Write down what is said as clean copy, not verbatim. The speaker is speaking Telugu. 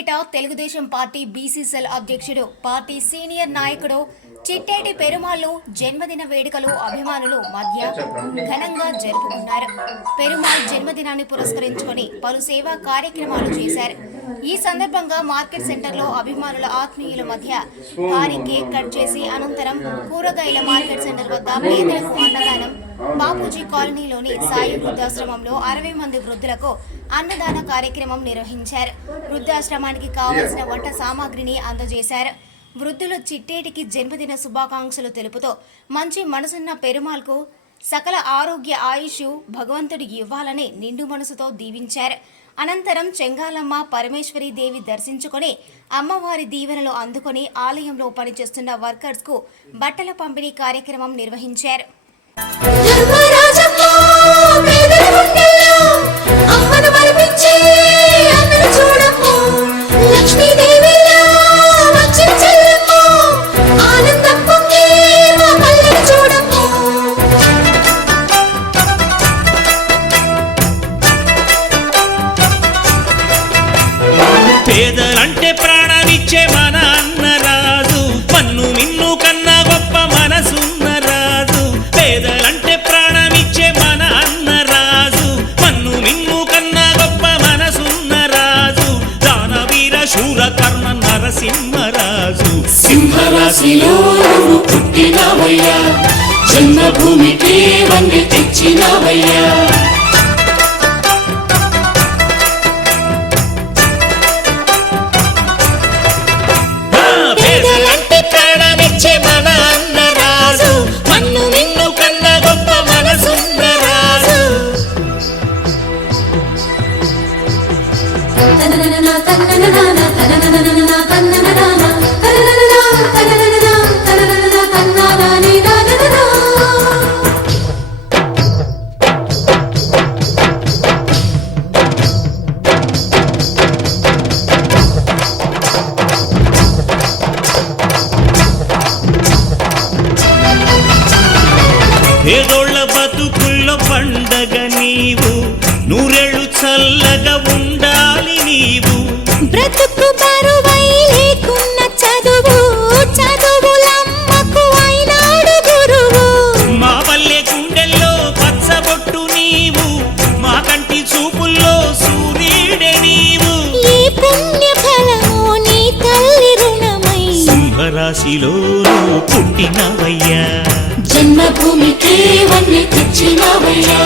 Suryapet Telugu Desam party BC cell అధ్యక్షుడు పార్టీ సీనియర్ నాయకుడు చిట్టేటి పెరుమాళ్లు జన్మదిన వేడుకలు అభిమానులు మధ్య ఘనంగా జరుపుకున్నారు. పెరుమాళ్ జన్మదినాన్ని పురస్కరించుకొని పలు సేవా కార్యక్రమాలు చేశారు. ఈ సందర్భంగా మార్కెట్ సెంటర్లో అభిమానుల ఆత్మీయుల మధ్య భారీ కేక్ కట్ చేసి అనంతరం కూరగాయల మార్కెట్ సెంటర్ వద్ద పేదలకు అన్నదానం, బాపూజీ కాలనీలోని సాయి వృద్ధాశ్రమంలో 60 మంది వృద్ధులకు అన్నదాన కార్యక్రమం నిర్వహించారు. వృద్ధాశ్రమానికి కావలసిన వంట సామాగ్రిని అందజేశారు. వృద్ధులు చిట్టేటికి జన్మదిన శుభాకాంక్షలు తెలుపుతూ మంచి మనసున్న పెరుమాళ్కు సకల ఆరోగ్య ఆయుష్ భగవంతుడు ఇవ్వాలని నిండు మనసుతో దీవించారు. అనంతరం చెంగాలమ్మ పరమేశ్వరి దేవి దర్శించుకొని అమ్మవారి దీవెనలు అందుకొని ఆలయంలో పనిచేస్తున్న వర్కర్స్ కు బట్టల పంపిణీ కార్యక్రమం నిర్వహించారు. పేదలంటే ప్రాణమిచ్చే మన అన్నరాజు, మన్ను మిన్ను కన్నా గొప్ప మనసున్న రాజు. పేదలంటే ప్రాణమిచ్చే మన అన్నరాజు, మన్ను మిన్ను కన్నా గొప్ప మనసున్న రాజు. దానవీర శూర కర్ణ నరసింహరాజు. సింహరాశిలో నువ్వు పుట్టినవయ్యా, జన్మభూమికి వన్నె తెచ్చినవయ్యా. పేదోళ్ళ బతుకుల్లో పండగ నీవు, నూరేళ్ళు చల్లగా ఉండాలి నీవు. బ్రతుకు బరువై లేకున్న చదువు, చదువులమ్మకు అయినాడు గురువు. మా పల్లె గుండెల్లో పచ్చబొట్టు నీవు, మా కంటి చూపుల్లో సూర్యుడే నీవు. ఈ పుణ్య ఫలము నీ తల్లి రుణమై సింహరాశిలో పుట్టినవయ్యా, జన్మభూమికి వన్నె తెచ్చినవయ్యా.